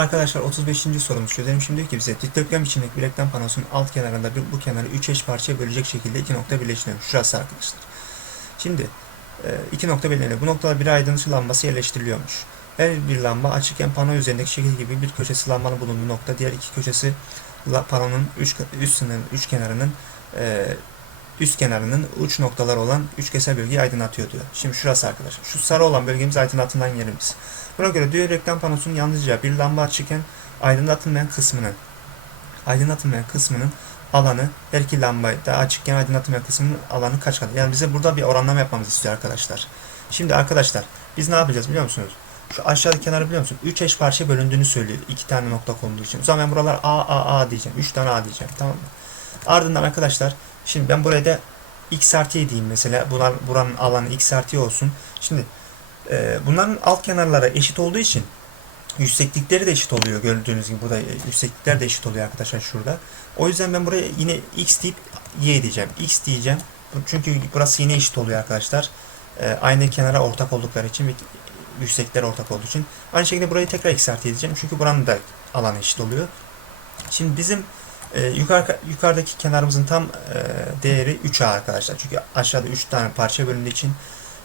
Arkadaşlar 35. sorumuzu çözelim. Şimdi diyor ki bize dikdörtgen biçimdeki bir reklam panosunun alt kenarında bir, bu kenarı 3 eş parçaya bölecek şekilde iki nokta birleştiriyor. Şurası arkadaşlar. Şimdi e, iki nokta belirleniyor. Bu noktada bir aydınlatıcı lambası yerleştiriliyormuş. Her bir lamba açıkken pano üzerindeki şekil gibi bir köşesi lambanın bulunduğu nokta, diğer iki köşesi panonun üç, üst sınırın, üç kenarının e, üst kenarının uç noktalar olan üçgesel bölgeyi aydınlatıyor diyor. Şimdi şurası arkadaşlar. Şu sarı olan bölgemiz aydınlatılan yerimiz. Buna göre diyor reklam panosunun yalnızca bir lamba açıkken aydınlatılmayan kısmının aydınlatılmayan kısmının alanı her iki lamba da açıkken aydınlatılmayan kısmının alanı kaç kadar? Yani bize burada bir oranlama yapmamızı istiyor arkadaşlar. Şimdi arkadaşlar biz ne yapacağız biliyor musunuz? Şu aşağıdaki kenarı biliyor musunuz? 3 eş parçaya bölündüğünü söylüyor. iki tane nokta konduğu için. O zaman ben buralar A, A, A diyeceğim. 3 tane A diyeceğim. Tamam mı? Ardından arkadaşlar şimdi ben buraya da X artı diyeyim mesela. Bunlar, buranın alanı X artı olsun. Şimdi e, bunların alt kenarları eşit olduğu için yükseklikleri de eşit oluyor. Gördüğünüz gibi burada yükseklikler de eşit oluyor arkadaşlar şurada. O yüzden ben buraya yine X deyip Y diyeceğim. X diyeceğim. Çünkü burası yine eşit oluyor arkadaşlar. E, aynı kenara ortak oldukları için ve yükseklikler ortak olduğu için. Aynı şekilde burayı tekrar X artı Y diyeceğim. Çünkü buranın da alanı eşit oluyor. Şimdi bizim e, yukarı, yukarıdaki kenarımızın tam e, değeri 3A arkadaşlar. Çünkü aşağıda 3 tane parça bölündüğü için.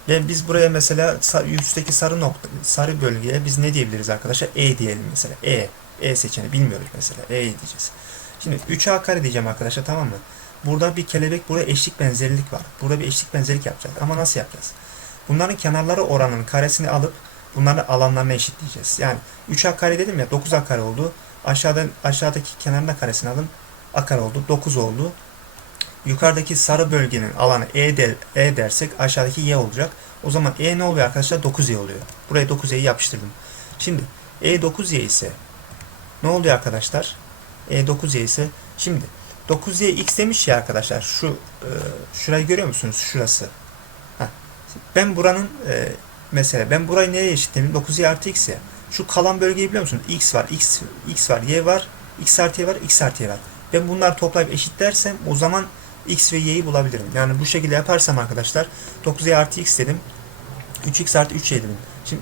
Ve biz buraya mesela üstteki sarı nokta, sarı bölgeye biz ne diyebiliriz arkadaşlar? E diyelim mesela. E. E seçeneği bilmiyoruz mesela. E diyeceğiz. Şimdi 3A kare diyeceğim arkadaşlar tamam mı? Burada bir kelebek, burada eşlik benzerlik var. Burada bir eşlik benzerlik yapacağız. Ama nasıl yapacağız? Bunların kenarları oranının karesini alıp bunların alanlarına eşitleyeceğiz. Yani 3A kare dedim ya 9A kare oldu. Aşağıdan aşağıdaki kenarına karesini alın. A kare oldu. 9 oldu. Yukarıdaki sarı bölgenin alanı E, de, e dersek aşağıdaki Y olacak. O zaman E ne oluyor arkadaşlar? 9Y oluyor. Buraya 9Y'yi yapıştırdım. Şimdi E 9Y ise ne oluyor arkadaşlar? E 9Y ise şimdi 9Y X demiş ya arkadaşlar. Şu e, şurayı görüyor musunuz? Şurası. Heh. Ben buranın e, mesela ben burayı nereye eşitledim? 9Y artı X ya. Şu kalan bölgeyi biliyor musunuz? X var, X, X var, Y var, X artı Y var, X artı Y var. Ben bunları toplayıp eşitlersem o zaman X ve Y'yi bulabilirim. Yani bu şekilde yaparsam arkadaşlar 9Y artı X dedim. 3X artı 3Y dedim. Şimdi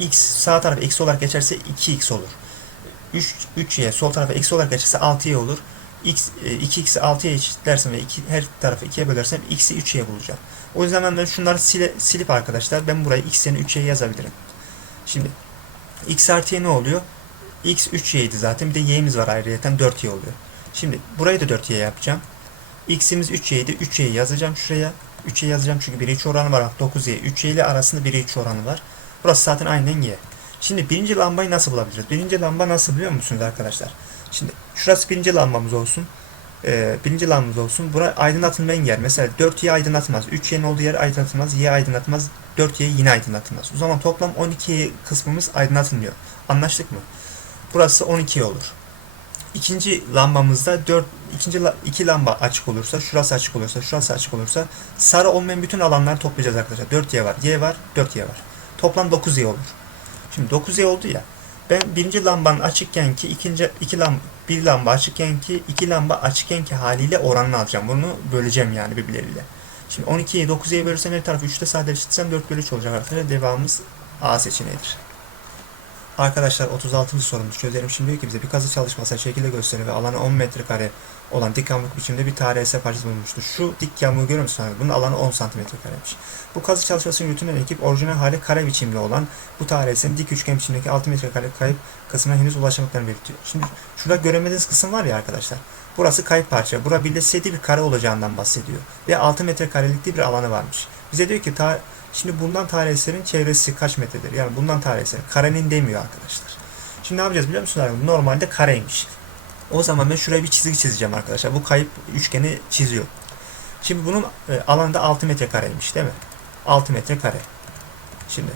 3X sağ tarafa eksi olarak geçerse 2X olur. 3, 3Y sol tarafa eksi olarak geçerse 6Y olur. X, e, 2X'i 6'ya eşitlersem ve iki, her tarafı 2'ye bölersem X'i 3Y bulacağım. O yüzden ben şunları sile, silip arkadaşlar ben buraya X yerine 3Y yazabilirim. Şimdi X artı Y ne oluyor? X 3Y'ydi zaten. Bir de Y'miz var ayrıyeten 4Y oluyor. Şimdi burayı da 4Y yapacağım. X'imiz 3Y'ydi. 3Y'yi yazacağım şuraya. 3'ye yazacağım çünkü 1'e 3 oranı var. 9Y. 3Y ile arasında 1'e 3 oranı var. Burası zaten aynen Y. Şimdi birinci lambayı nasıl bulabiliriz? Birinci lamba nasıl biliyor musunuz arkadaşlar? Şimdi şurası birinci lambamız olsun. Ee, birinci lambamız olsun. Bura aydınlatılmayan yer. Mesela 4Y aydınlatmaz. 3Y'nin olduğu yer aydınlatılmaz. Y aydınlatmaz. 4Y yine aydınlatılmaz. O zaman toplam 12 kısmımız aydınlatılmıyor. Anlaştık mı? Burası 12 olur. İkinci lambamızda 4 ikinci iki lamba açık olursa, şurası açık olursa, şurası açık olursa sarı olmayan bütün alanları toplayacağız arkadaşlar. 4Y var, Y var, 4Y var. Toplam 9Y olur. Şimdi 9Y oldu ya. Ben birinci lambanın açıkken ki ikinci iki lamba bir lamba açıkken ki iki lamba açıkken ki haliyle oranını alacağım. Bunu böleceğim yani birbirleriyle. Şimdi 12'yi 9'ya bölürsem her tarafı 3'te sadeleştirsem 4 bölü 3 olacak arkadaşlar. Devamımız A seçeneğidir. Arkadaşlar 36. sorumuzu çözelim. Şimdi diyor ki bize bir kazı çalışması şekilde gösteriyor ve alanı 10 metrekare olan dik yamuk biçimde bir eser parçası bulunmuştur. Şu dik yamuğu görüyor musunuz? Bunun alanı 10 santimetrekareymiş. Bu kazı çalışmasını yürütülen ekip orijinal hali kare biçimli olan bu eserin dik üçgen biçimdeki 6 metrekare kayıp kısmına henüz ulaşamadıklarını belirtiyor. Şimdi şurada göremediğiniz kısım var ya arkadaşlar. Burası kayıp parça. Bura birleşseydi bir kare olacağından bahsediyor. Ve 6 metrekarelikli bir alanı varmış. Bize diyor ki ta Şimdi bundan tarih eserin çevresi kaç metredir? Yani bundan tarih eserin. Karenin demiyor arkadaşlar. Şimdi ne yapacağız biliyor musunuz? Normalde kareymiş. O zaman ben şuraya bir çizgi çizeceğim arkadaşlar. Bu kayıp üçgeni çiziyor. Şimdi bunun e, alanı da 6 metrekareymiş değil mi? 6 metrekare. Şimdi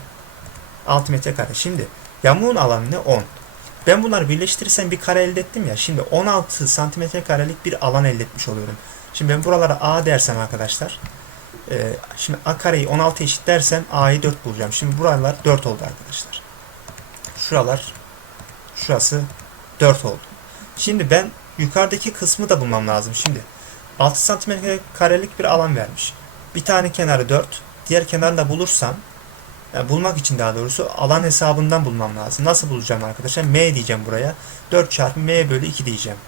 6 metrekare. Şimdi yamuğun alanı ne? 10. Ben bunları birleştirirsem bir kare elde ettim ya. Şimdi 16 santimetre karelik bir alan elde etmiş oluyorum. Şimdi ben buralara A dersem arkadaşlar. Ee, şimdi A kareyi 16 eşit dersem A'yı 4 bulacağım. Şimdi buralar 4 oldu arkadaşlar. Şuralar şurası 4 oldu. Şimdi ben yukarıdaki kısmı da bulmam lazım. Şimdi 6 santimetre karelik bir alan vermiş. Bir tane kenarı 4. Diğer kenarını da bulursam Yani bulmak için daha doğrusu alan hesabından bulmam lazım. Nasıl bulacağım arkadaşlar? M diyeceğim buraya. 4 çarpı M bölü 2 diyeceğim.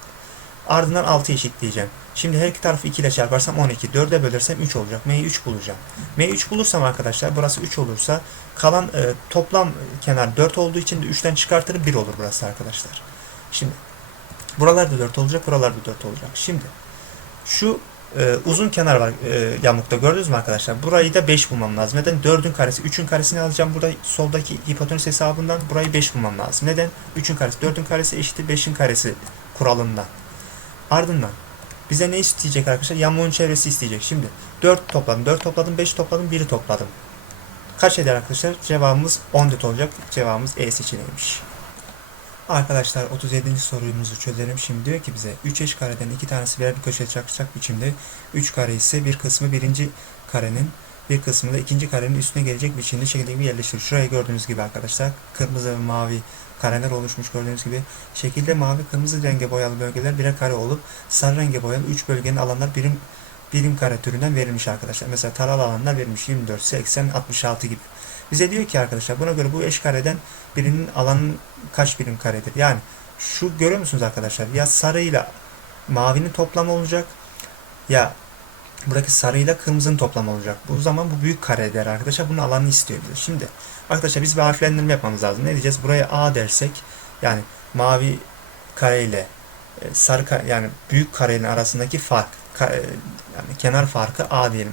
Ardından 6 eşitleyeceğim. Şimdi her iki tarafı 2 ile çarparsam 12. 4'e bölersem 3 olacak. M'yi 3 bulacağım. M'yi 3 bulursam arkadaşlar burası 3 olursa kalan e, toplam kenar 4 olduğu için de 3'ten çıkartırım 1 olur burası arkadaşlar. Şimdi buralarda 4 olacak, buralarda 4 olacak. Şimdi şu e, uzun kenar var e, yamukta gördünüz mü arkadaşlar? Burayı da 5 bulmam lazım. Neden? 4'ün karesi 3'ün karesini alacağım. Burada soldaki hipotenüs hesabından burayı 5 bulmam lazım. Neden? 3'ün karesi 4'ün karesi eşittir 5'in karesi kuralından. Ardından bize ne isteyecek arkadaşlar? Yamuğun çevresi isteyecek. Şimdi 4 topladım, 4 topladım, 5 topladım, 1'i topladım. Kaç eder arkadaşlar? Cevabımız 14 olacak. Cevabımız E seçeneğiymiş. Arkadaşlar 37. sorumuzu çözelim. Şimdi diyor ki bize 3 eş kareden iki tanesi birer bir köşeye çakışacak biçimde 3 kare ise bir kısmı birinci karenin bir kısmı da ikinci karenin üstüne gelecek biçimde şekilde gibi yerleştirir. Şuraya gördüğünüz gibi arkadaşlar kırmızı ve mavi kareler oluşmuş gördüğünüz gibi. Şekilde mavi kırmızı renge boyalı bölgeler birer kare olup sarı renge boyalı 3 bölgenin alanlar birim birim kare türünden verilmiş arkadaşlar. Mesela taralı alanlar verilmiş 24, 80, 66 gibi. Bize diyor ki arkadaşlar buna göre bu eş kareden birinin alanın kaç birim karedir? Yani şu görüyor musunuz arkadaşlar? Ya sarıyla mavinin toplamı olacak ya buradaki sarıyla kırmızının toplamı olacak. Bu zaman bu büyük kare eder arkadaşlar. Bunun alanını istiyor bize. Şimdi arkadaşlar biz bir harflendirme yapmamız lazım. Ne diyeceğiz? Buraya A dersek yani mavi kare ile e, sarı kare, yani büyük karenin arasındaki fark ka- e, yani kenar farkı A diyelim.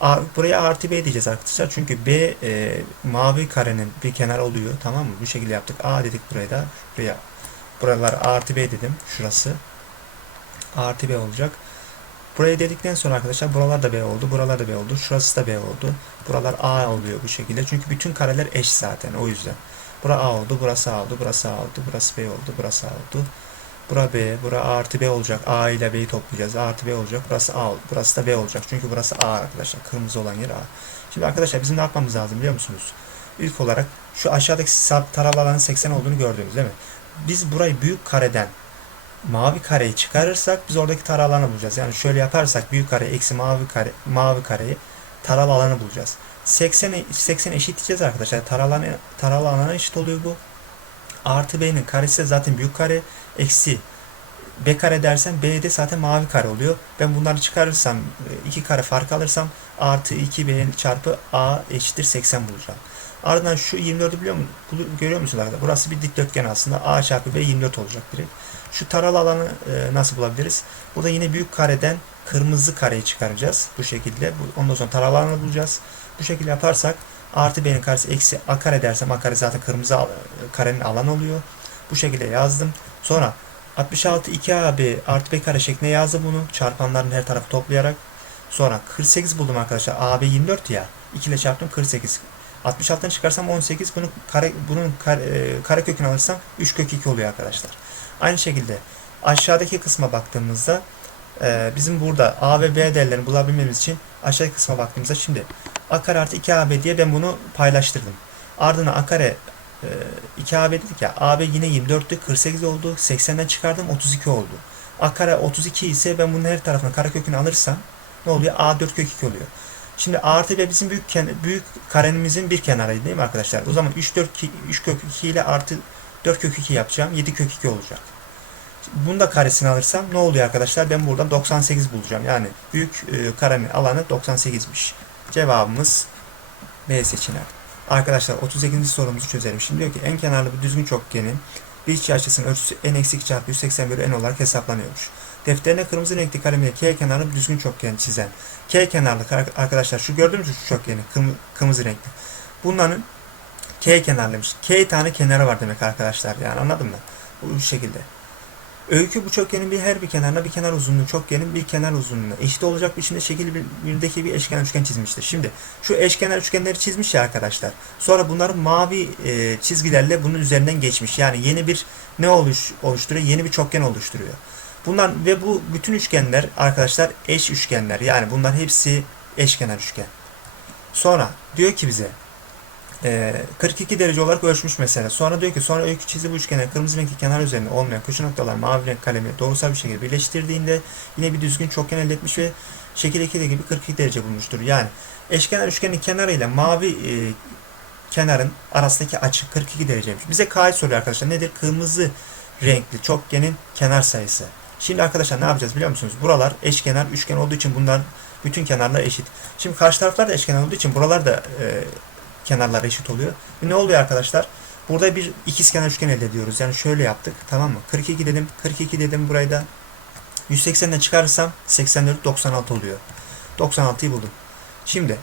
A, buraya artı B diyeceğiz arkadaşlar. Çünkü B e, mavi karenin bir kenar oluyor. Tamam mı? Bu şekilde yaptık. A dedik buraya da. Buraya buralar artı B dedim. Şurası. A artı B olacak. Buraya dedikten sonra arkadaşlar buralar da B oldu. Buralar da B oldu. Şurası da B oldu. Buralar A oluyor bu şekilde. Çünkü bütün kareler eş zaten. O yüzden. Bura A oldu. Burası A oldu. Burası A oldu. Burası B oldu. Burası A oldu. Bura B, bura A artı B olacak. A ile B'yi toplayacağız. A artı B olacak. Burası A, burası da B olacak. Çünkü burası A arkadaşlar. Kırmızı olan yer A. Şimdi arkadaşlar bizim ne yapmamız lazım biliyor musunuz? İlk olarak şu aşağıdaki taralı alanın 80 olduğunu gördünüz değil mi? Biz burayı büyük kareden mavi kareyi çıkarırsak biz oradaki taralı alanı bulacağız. Yani şöyle yaparsak büyük kare eksi mavi kare mavi kareyi taralı alanı bulacağız. 80 e- 80 eşitleyeceğiz arkadaşlar. Taralı alanı, taralı alana eşit oluyor bu. Artı B'nin karesi de zaten büyük kare eksi B kare dersen B'de zaten mavi kare oluyor. Ben bunları çıkarırsam e, iki kare fark alırsam artı 2B çarpı A eşittir 80 bulacağım. Ardından şu 24'ü biliyor musun? Görüyor musunuz arkadaşlar? Burası bir dikdörtgen aslında. A çarpı B 24 olacak direkt. Şu taralı alanı e, nasıl bulabiliriz? Burada yine büyük kareden kırmızı kareyi çıkaracağız. Bu şekilde. Ondan sonra taralı alanı bulacağız. Bu şekilde yaparsak artı B'nin karesi eksi A kare dersem A kare zaten kırmızı karenin alanı oluyor. Bu şekilde yazdım. Sonra 66 2AB artı B kare şeklinde yazdım bunu. Çarpanların her tarafı toplayarak. Sonra 48 buldum arkadaşlar. AB 24 ya. 2 ile çarptım 48. 66'dan çıkarsam 18. Bunu kare, bunun kare, e, kare kökünü alırsam 3 kök 2 oluyor arkadaşlar. Aynı şekilde aşağıdaki kısma baktığımızda e, bizim burada A ve B değerlerini bulabilmemiz için aşağıdaki kısma baktığımızda şimdi A kare artı 2AB diye ben bunu paylaştırdım. Ardından A kare e, 2AB dedik ya AB yine 24'tü 48 oldu 80'den çıkardım 32 oldu. A kare 32 ise ben bunun her tarafına kare kökünü alırsam ne oluyor? A 4 kök 2 oluyor. Şimdi A artı B bizim büyük büyük karenimizin bir kenarıydı değil mi arkadaşlar? O zaman 3 4 3 kök 2 ile artı 4 kök 2 yapacağım. 7 kök 2 olacak. Bunu da karesini alırsam ne oluyor arkadaşlar? Ben buradan 98 bulacağım. Yani büyük e, karenin alanı 98'miş. Cevabımız B seçeneği. Arkadaşlar 38. sorumuzu çözelim. Şimdi diyor ki en kenarlı bir düzgün çokgenin bir iç açısının ölçüsü n eksi 2 çarpı 180 bölü n olarak hesaplanıyormuş. Defterine kırmızı renkli kalemiyle K kenarlı bir düzgün çokgen çizen. K kenarlı arkadaşlar şu gördünüz şu çokgeni kırm- kırmızı renkli. Bunların K kenarlıymış. K tane kenarı var demek arkadaşlar yani anladın mı? Bu şekilde. Öykü bu çokgenin bir her bir kenarına bir kenar uzunluğu çokgenin bir kenar uzunluğuna eşit olacak biçimde şekil bir, birdeki bir eşkenar üçgen çizmiştir. Şimdi şu eşkenar üçgenleri çizmiş ya arkadaşlar. Sonra bunları mavi e, çizgilerle bunun üzerinden geçmiş. Yani yeni bir ne oluş, oluşturuyor? Yeni bir çokgen oluşturuyor. Bunlar ve bu bütün üçgenler arkadaşlar eş üçgenler. Yani bunlar hepsi eşkenar üçgen. Sonra diyor ki bize e, 42 derece olarak ölçmüş mesela. Sonra diyor ki sonra öykü çizdi bu üçgene kırmızı renkli kenar üzerinde olmayan köşe noktalar mavi renk kalemi doğrusal bir şekilde birleştirdiğinde yine bir düzgün çokgen elde etmiş ve şekil 2'de gibi 42 derece bulmuştur. Yani eşkenar üçgenin kenarıyla mavi e, kenarın arasındaki açı 42 dereceymiş. Bize K'yı soruyor arkadaşlar. Nedir? Kırmızı renkli çokgenin kenar sayısı. Şimdi arkadaşlar ne yapacağız biliyor musunuz? Buralar eşkenar, üçgen olduğu için bunların bütün kenarlar eşit. Şimdi karşı taraflar da eşkenar olduğu için buralar da e, kenarlar eşit oluyor. E ne oluyor arkadaşlar? Burada bir ikizkenar üçgen elde ediyoruz. Yani şöyle yaptık. Tamam mı? 42 dedim. 42 dedim burayı da. 180'den çıkarırsam 84 96 oluyor. 96'yı buldum. Şimdi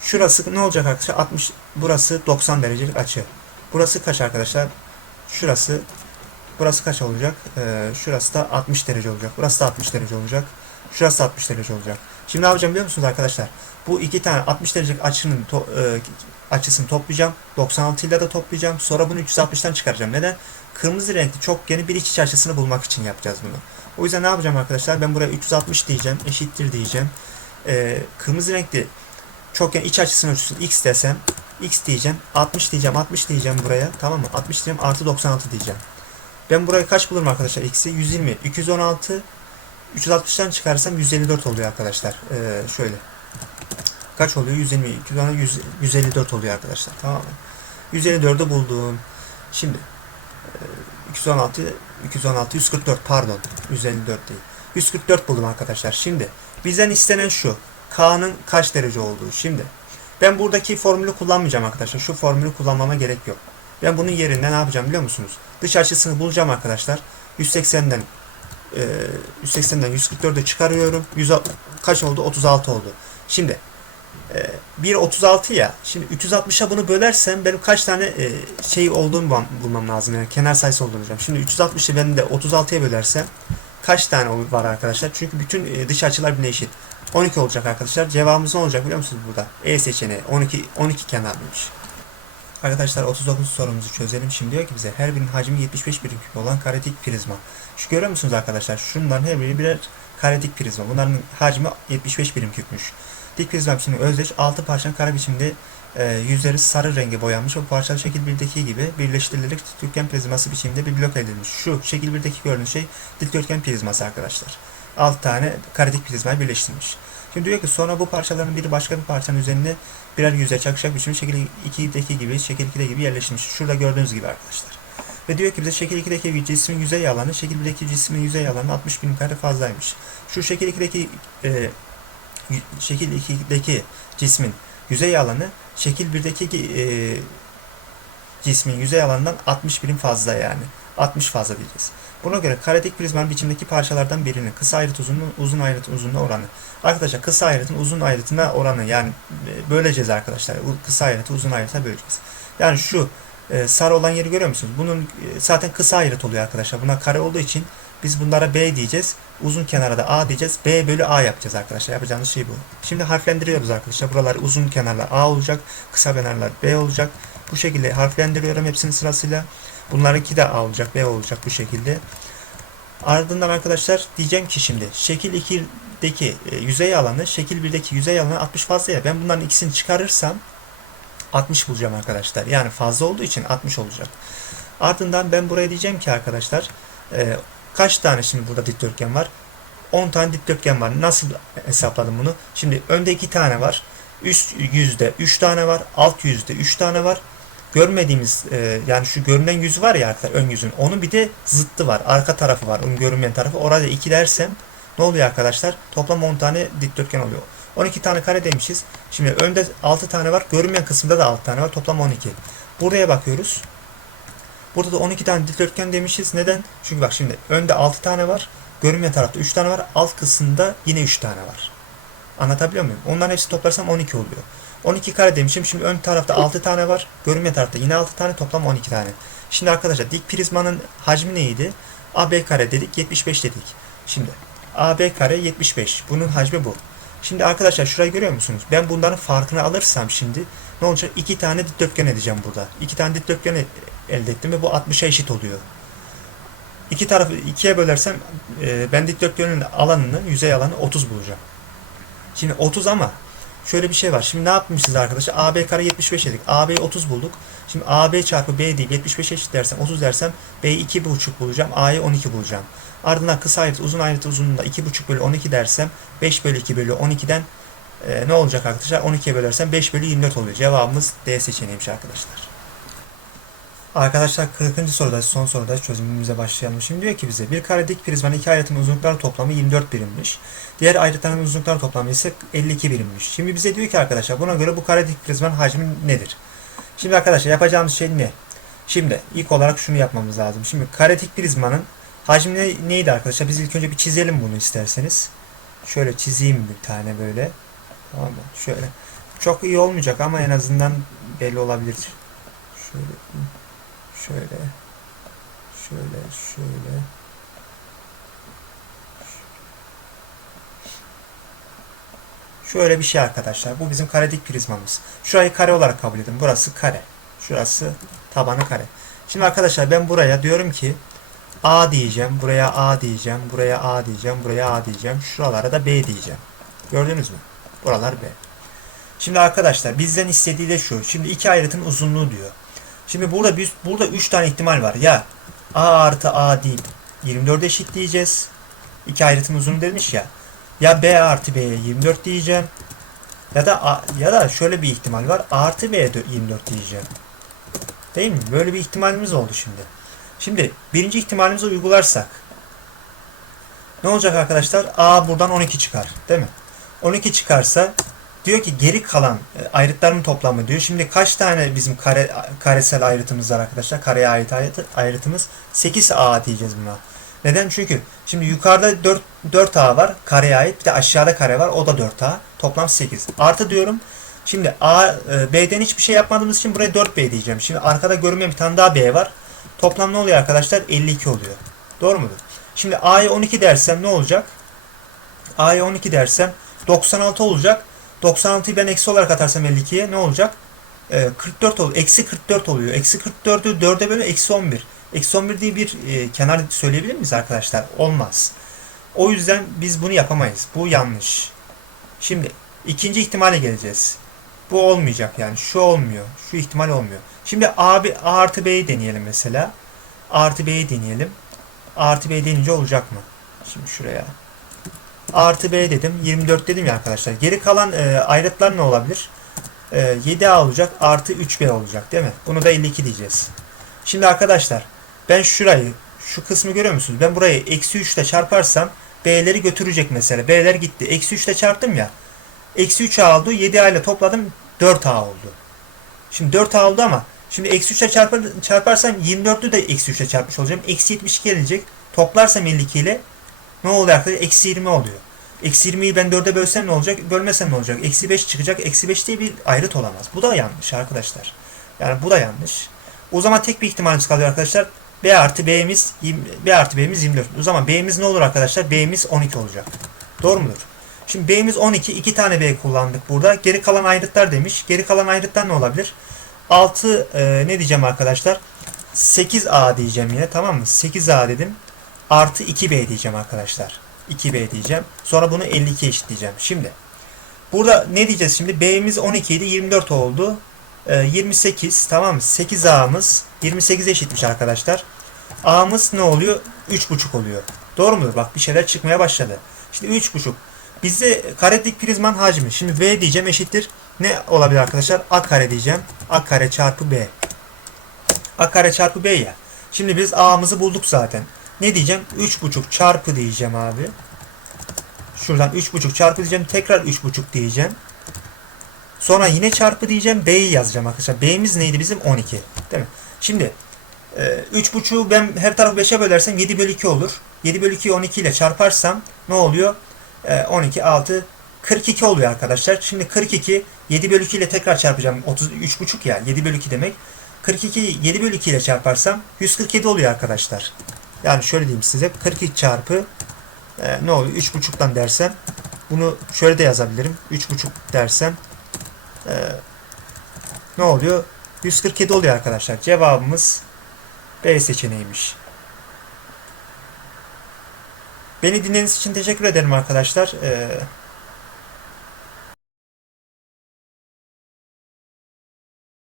şurası ne olacak arkadaşlar? 60 burası 90 derecelik açı. Burası kaç arkadaşlar? Şurası burası kaç olacak? Ee, şurası da 60 derece olacak. Burası da 60 derece olacak. Şurası da 60 derece olacak. Şimdi ne yapacağım biliyor musunuz arkadaşlar? Bu iki tane 60 derecelik açının to- e, açısını toplayacağım. 96 ile de toplayacağım. Sonra bunu 360'tan çıkaracağım. Neden? Kırmızı renkli çokgenin bir iç açısını bulmak için yapacağız bunu. O yüzden ne yapacağım arkadaşlar? Ben buraya 360 diyeceğim. Eşittir diyeceğim. Ee, kırmızı renkli çokgen iç açısının ölçüsü x desem x diyeceğim. 60 diyeceğim. 60 diyeceğim buraya. Tamam mı? 60 diyeceğim. Artı 96 diyeceğim. Ben buraya kaç bulurum arkadaşlar? X'i 120. 216 360'tan çıkarsam 154 oluyor arkadaşlar. Ee, şöyle. Kaç oluyor? 120. 210 100, 154 oluyor arkadaşlar. Tamam mı? 154'ü buldum. Şimdi e, 216 216 144 pardon. 154 değil. 144 buldum arkadaşlar. Şimdi bizden istenen şu. K'nın kaç derece olduğu. Şimdi ben buradaki formülü kullanmayacağım arkadaşlar. Şu formülü kullanmama gerek yok. Ben bunun yerine ne yapacağım biliyor musunuz? Dış açısını bulacağım arkadaşlar. 180'den e, 180'den 144'e çıkarıyorum. 100, kaç oldu? 36 oldu. Şimdi e, 1.36 ya. Şimdi 360'a bunu bölersem benim kaç tane e, şey olduğunu bul- bulmam lazım. Yani kenar sayısı olduğunu bulacağım. Şimdi 360'ı ben de 36'ya bölersem kaç tane var arkadaşlar? Çünkü bütün e, dış açılar birbirine eşit. 12 olacak arkadaşlar. Cevabımız ne olacak biliyor musunuz burada? E seçeneği 12 12 kenarlıymış. Arkadaşlar 39 sorumuzu çözelim. Şimdi diyor ki bize her birinin hacmi 75 birim küp olan karetik prizma. Şu görüyor musunuz arkadaşlar? Şunların her biri birer karetik prizma. Bunların hacmi 75 birim küpmüş. Dik prizma biçiminin özdeş 6 parçanın kare biçimde e, yüzleri sarı renge boyanmış. O parçalı şekil 1'deki gibi birleştirilerek dikdörtgen prizması biçiminde bir blok edilmiş. Şu şekil 1'deki gördüğünüz şey dikdörtgen prizması arkadaşlar. 6 tane karetik prizmayı birleştirmiş. Şimdi diyor ki sonra bu parçaların biri başka bir parçanın üzerine birer yüzey çakışacak biçimde şekil 2'deki gibi, şekil 2'de gibi yerleşmiş. Şurada gördüğünüz gibi arkadaşlar. Ve diyor ki bize şekil 2'deki bir cismin yüzey alanı, şekil 1'deki cismin yüzey alanı 60 bin kare fazlaymış. Şu şekil 2'deki e, şekil 2'deki cismin yüzey alanı şekil 1'deki e, cismin yüzey alanından 60 birim fazla yani. 60 fazla diyeceğiz. Buna göre karetik prizmanın biçimdeki parçalardan birinin kısa ayrıt uzunluğu, uzun ayrıt uzunluğu oranı. Arkadaşlar kısa ayrıtın uzun ayrıtına oranı yani e, böleceğiz arkadaşlar. Kısa ayrıtı uzun ayrıta böleceğiz. Yani şu e, sarı olan yeri görüyor musunuz? Bunun e, zaten kısa ayrıt oluyor arkadaşlar. Buna kare olduğu için biz bunlara B diyeceğiz. Uzun kenara da A diyeceğiz. B bölü A yapacağız arkadaşlar. Yapacağımız şey bu. Şimdi harflendiriyoruz arkadaşlar. Buralar uzun kenarlar A olacak. Kısa kenarlar B olacak. Bu şekilde harflendiriyorum hepsini sırasıyla. Bunlarınki de A olacak, B olacak bu şekilde. Ardından arkadaşlar diyeceğim ki şimdi şekil 2'deki e, yüzey alanı, şekil 1'deki yüzey alanı 60 fazla ya. Ben bunların ikisini çıkarırsam 60 bulacağım arkadaşlar. Yani fazla olduğu için 60 olacak. Ardından ben buraya diyeceğim ki arkadaşlar e, kaç tane şimdi burada dikdörtgen var? 10 tane dikdörtgen var. Nasıl hesapladım bunu? Şimdi önde 2 tane var. Üst yüzde 3 tane var. Alt yüzde 3 tane var. Görmediğimiz e, yani şu görünen yüzü var ya arkadaşlar ön yüzün. Onun bir de zıttı var. Arka tarafı var. Onun görünmeyen tarafı. Orada 2 dersem ne oluyor arkadaşlar? Toplam 10 tane dikdörtgen oluyor. 12 tane kare demişiz. Şimdi önde 6 tane var. Görünmeyen kısımda da 6 tane var. Toplam 12. Buraya bakıyoruz. Burada da 12 tane dikdörtgen demişiz. Neden? Çünkü bak şimdi önde 6 tane var. Görünmeyen tarafta 3 tane var. Alt kısımda yine 3 tane var. Anlatabiliyor muyum? Onların hepsi toplarsam 12 oluyor. 12 kare demişim. Şimdi ön tarafta 6 tane var. Görünmeyen tarafta yine 6 tane. Toplam 12 tane. Şimdi arkadaşlar dik prizmanın hacmi neydi? AB kare dedik. 75 dedik. Şimdi AB kare 75. Bunun hacmi bu. Şimdi arkadaşlar şurayı görüyor musunuz? Ben bunların farkını alırsam şimdi ne olacak? 2 tane dikdörtgen edeceğim burada. 2 tane dikdörtgen elde ettim ve bu 60'a eşit oluyor. İki tarafı ikiye bölersem e, ben dikdörtgenin alanını, yüzey alanı 30 bulacağım. Şimdi 30 ama şöyle bir şey var. Şimdi ne yapmışız arkadaşlar? AB kare 75 dedik. AB'yi 30 bulduk. Şimdi AB çarpı B değil 75 eşit dersem 30 dersem B'yi 2,5 bulacağım. A'yı 12 bulacağım. Ardından kısa ayrıt uzun ayrıt uzunluğunda 2,5 bölü 12 dersem 5 bölü 2 bölü 12'den e, ne olacak arkadaşlar? 12'ye bölersem 5 bölü 24 oluyor. Cevabımız D seçeneğiymiş arkadaşlar. Arkadaşlar 40. soruda son soruda çözümümüze başlayalım. Şimdi diyor ki bize bir kare dik prizmanın iki ayrıtının uzunlukları toplamı 24 birimmiş. Diğer ayrıtların uzunlukları toplamı ise 52 birimmiş. Şimdi bize diyor ki arkadaşlar buna göre bu kare dik prizmanın hacmi nedir? Şimdi arkadaşlar yapacağımız şey ne? Şimdi ilk olarak şunu yapmamız lazım. Şimdi kare dik prizmanın hacmi ne- neydi arkadaşlar? Biz ilk önce bir çizelim bunu isterseniz. Şöyle çizeyim bir tane böyle. Tamam mı? Şöyle. Çok iyi olmayacak ama en azından belli olabilir. Şöyle şöyle şöyle şöyle şöyle bir şey arkadaşlar. Bu bizim kare dik prizmamız. Şurayı kare olarak kabul edin. Burası kare. Şurası tabanı kare. Şimdi arkadaşlar ben buraya diyorum ki A diyeceğim. Buraya A diyeceğim. Buraya A diyeceğim. Buraya A diyeceğim. Şuralara da B diyeceğim. Gördünüz mü? Buralar B. Şimdi arkadaşlar bizden istediği de şu. Şimdi iki ayrıtın uzunluğu diyor. Şimdi burada biz burada 3 tane ihtimal var. Ya A artı A deyip 24 eşit diyeceğiz. İki ayrıtın uzunluğu demiş ya. Ya B artı B'ye 24 diyeceğim. Ya da A, ya da şöyle bir ihtimal var. A artı B'ye de 24 diyeceğim. Değil mi? Böyle bir ihtimalimiz oldu şimdi. Şimdi birinci ihtimalimizi uygularsak ne olacak arkadaşlar? A buradan 12 çıkar. Değil mi? 12 çıkarsa diyor ki geri kalan e, ayrıtların toplamı diyor. Şimdi kaç tane bizim kare karesel ayrıtımız var arkadaşlar? Kareye ait ayrıtı, ayrıtımız 8A diyeceğiz buna. Neden? Çünkü şimdi yukarıda 4, 4A var kareye ait. Bir de aşağıda kare var. O da 4A. Toplam 8. Artı diyorum. Şimdi A, e, B'den hiçbir şey yapmadığımız için buraya 4B diyeceğim. Şimdi arkada görünmeyen bir tane daha B var. Toplam ne oluyor arkadaşlar? 52 oluyor. Doğru mudur? Şimdi A'ya 12 dersem ne olacak? A'ya 12 dersem 96 olacak. 96'yı ben eksi olarak atarsam 52'ye ne olacak? Ee, 44 oluyor. Eksi 44 oluyor. Eksi 44'ü 4'e bölü eksi 11. Eksi 11 diye bir e, kenar söyleyebilir miyiz arkadaşlar? Olmaz. O yüzden biz bunu yapamayız. Bu yanlış. Şimdi ikinci ihtimale geleceğiz. Bu olmayacak yani. Şu olmuyor. Şu ihtimal olmuyor. Şimdi A, A artı B'yi deneyelim mesela. A artı B'yi deneyelim. A artı B denince olacak mı? Şimdi şuraya. Artı B dedim. 24 dedim ya arkadaşlar. Geri kalan e, ayrıtlar ne olabilir? E, 7A olacak. Artı 3B olacak değil mi? Bunu da 52 diyeceğiz. Şimdi arkadaşlar ben şurayı şu kısmı görüyor musunuz? Ben burayı eksi 3 ile çarparsam B'leri götürecek mesela. B'ler gitti. Eksi 3 ile çarptım ya. Eksi 3A oldu. 7A ile topladım. 4A oldu. Şimdi 4A oldu ama şimdi eksi 3 ile çarpar, çarparsam 24'ü de eksi 3 ile çarpmış olacağım. Eksi 72 gelecek. Toplarsam 52 ile ne oluyor arkadaşlar? Eksi 20 oluyor. Eksi 20'yi ben 4'e bölsem ne olacak? Bölmesem ne olacak? Eksi 5 çıkacak. Eksi 5 diye bir ayrıt olamaz. Bu da yanlış arkadaşlar. Yani bu da yanlış. O zaman tek bir ihtimalimiz kalıyor arkadaşlar. B artı B'miz 20 B artı B'miz 24. O zaman B'miz ne olur arkadaşlar? B'miz 12 olacak. Doğru mudur? Şimdi B'miz 12. 2 tane B kullandık burada. Geri kalan ayrıtlar demiş. Geri kalan ayrıtlar ne olabilir? 6 e, ne diyeceğim arkadaşlar? 8A diyeceğim yine tamam mı? 8A dedim. Artı 2B diyeceğim arkadaşlar. 2B diyeceğim. Sonra bunu 52 eşitleyeceğim. Şimdi burada ne diyeceğiz şimdi? B'miz 12 idi 24 oldu. E, 28 tamam mı? 8A'mız 28 eşitmiş arkadaşlar. A'mız ne oluyor? 3,5 oluyor. Doğru mudur? Bak bir şeyler çıkmaya başladı. İşte 3,5. Bizde karedik prizman hacmi. Şimdi V diyeceğim eşittir. Ne olabilir arkadaşlar? A kare diyeceğim. A kare çarpı B. A kare çarpı B ya. Şimdi biz A'mızı bulduk zaten. Ne diyeceğim? 3,5 çarpı diyeceğim abi. Şuradan 3,5 çarpı diyeceğim. Tekrar 3,5 diyeceğim. Sonra yine çarpı diyeceğim. B'yi yazacağım arkadaşlar. B'miz neydi bizim? 12. Değil mi? Şimdi e, 3,5'u ben her tarafı 5'e bölersem 7 bölü 2 olur. 7 bölü 2'yi 12 ile çarparsam ne oluyor? E, 12, 6, 42 oluyor arkadaşlar. Şimdi 42, 7 bölü 2 ile tekrar çarpacağım. 33,5 ya. 7 bölü 2 demek. 42, 7 bölü 2 ile çarparsam 147 oluyor arkadaşlar. Yani şöyle diyeyim size. 42 çarpı e, ne oluyor? 3,5'tan dersem bunu şöyle de yazabilirim. 3,5 dersem e, ne oluyor? 147 oluyor arkadaşlar. Cevabımız B seçeneğiymiş. Beni dinlediğiniz için teşekkür ederim arkadaşlar. Ee,